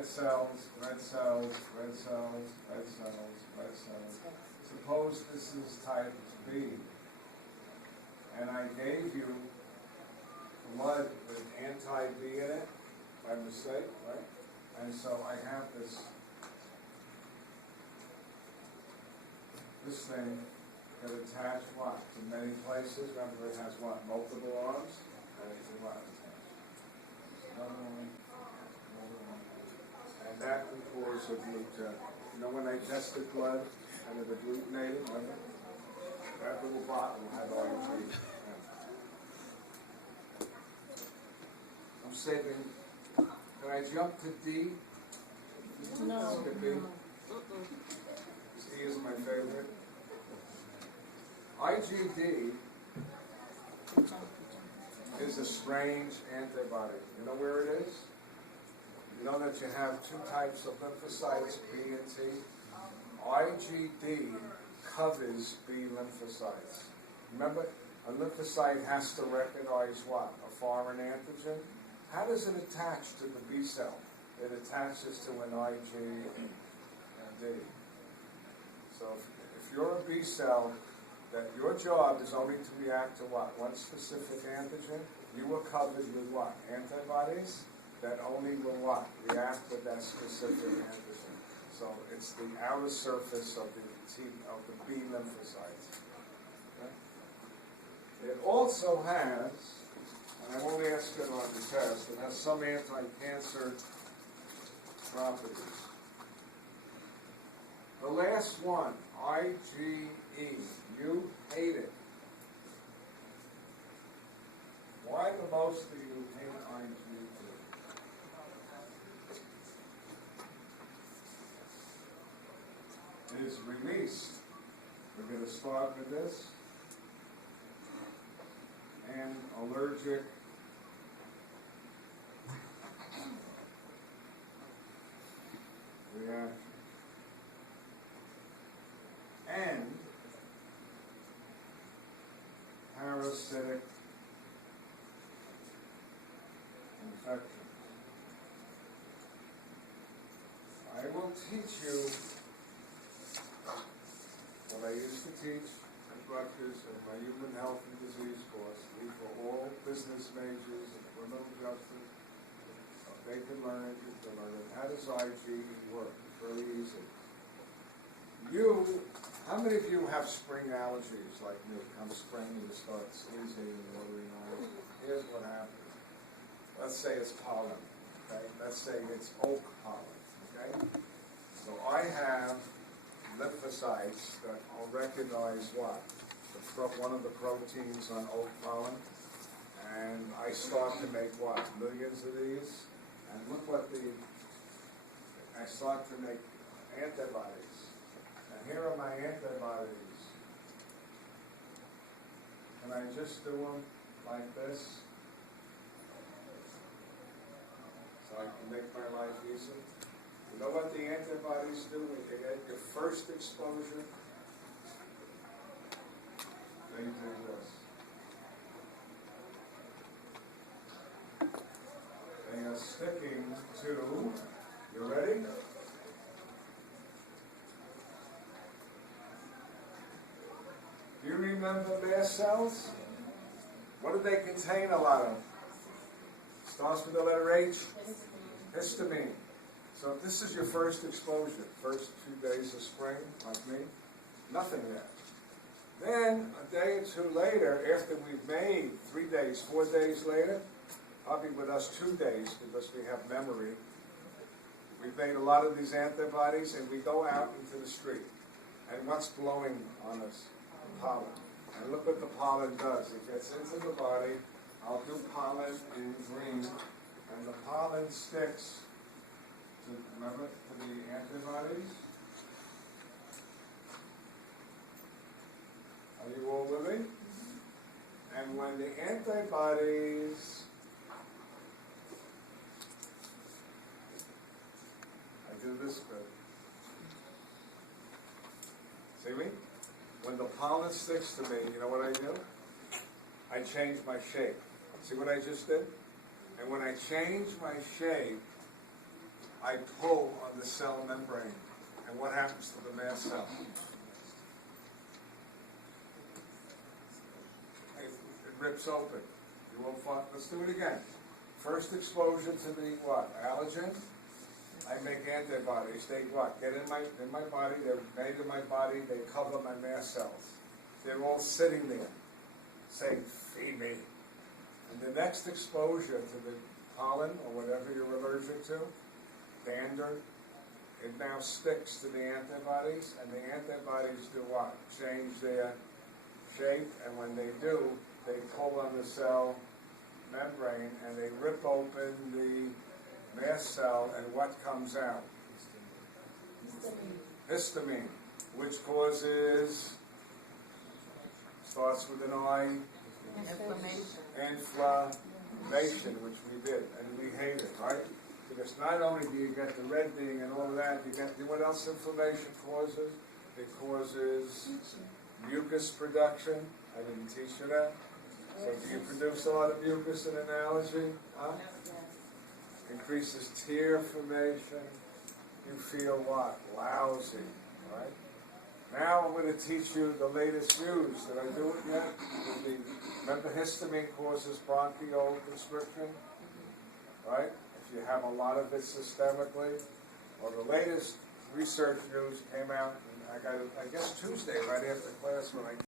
red cells, red cells, red cells, red cells, red cells. Suppose this is type B, and I gave you blood with anti-B in it by mistake, right? And so I have this thing that attach what? To many places. Remember, it has what? Multiple arms? And it can what? Attach. Another one. And that can cause a gluten. You know when they tested blood and it agglutinated, remember? That little bottle had IG. I'm saving. Can I jump to D? No. Skip B? C is my favorite. IgD is a strange antibody. You know where it is? You know that you have two types of lymphocytes, B and T? IgD covers B lymphocytes. Remember, a lymphocyte has to recognize what? A foreign antigen? How does it attach to the B cell? It attaches to an IgD. So if you're a B cell, that your job is only to react to what? One specific antigen. You are covered with what? Antibodies that only will what? React with that specific antigen. So it's the outer surface of the B lymphocytes. Okay? It also has, and I won't ask it on the test, it has some anti-cancer properties. The last one, IgE. You hate it. Why the most of you hate IgE? It is released. We're going to start with this. And allergic reaction. And parasitic infection. I will teach you what I used to teach at Rutgers in my human health and disease course. These were all business majors and criminal justice. They can learn it, you can learn it. How does IgE work? It's very easy. How many of you have spring allergies like me? Come spring, you start sneezing and watering eyes. Here's what happens. Let's say it's pollen, okay? Let's say it's oak pollen, okay? So I have lymphocytes that will recognize what? One of the proteins on oak pollen. And I start to make what? Millions of these. And look what I start to make antibodies. And here are my antibodies. Can I just do them like this? So I can make my life easy. You know what the antibodies do when you get your first exposure? They do this. They are sticking to, you ready? Do you remember mast cells? What do they contain a lot of? Starts with the letter H? Histamine. So if this is your first exposure, first 2 days of spring, like me, nothing yet. Then, a day or two later, after we've made 3 days, 4 days later, probably with us 2 days because we have memory, we've made a lot of these antibodies and we go out into the street. And what's blowing on us? Pollen. And look what the pollen does. It gets into the body. I'll do pollen in green. And the pollen sticks to, remember, to the antibodies. Are you all with me? And when the antibodies, I do this good. See me? When the pollen sticks to me, you know what I do? I change my shape. See what I just did? And when I change my shape, I pull on the cell membrane. And what happens to the mast cell? It rips open. You won't find, let's do it again. First exposure to the what? Allergen. I make antibodies. They what? Get in my body. They're made in my body. They cover my mast cells. They're all sitting there, saying, "Feed me." And the next exposure to the pollen or whatever you're allergic to, dander, it now sticks to the antibodies, and the antibodies do what? Change their shape, and when they do, they pull on the cell membrane and they rip open the mast cell, and what comes out? Histamine, which starts with an I, inflammation, which we did, and we hate it, right? Because not only do you get the reddening and all of that, you get, what else inflammation causes? It causes mucus production. I didn't teach you that. So do you produce a lot of mucus in an allergy? Huh? Increases tear formation. You feel what? Lousy, right? Now I'm going to teach you the latest news. Did I do it yet? Remember, histamine causes bronchial constriction, right? If you have a lot of it systemically. Well, the latest research news came out, and I got it, I guess Tuesday, right after class when I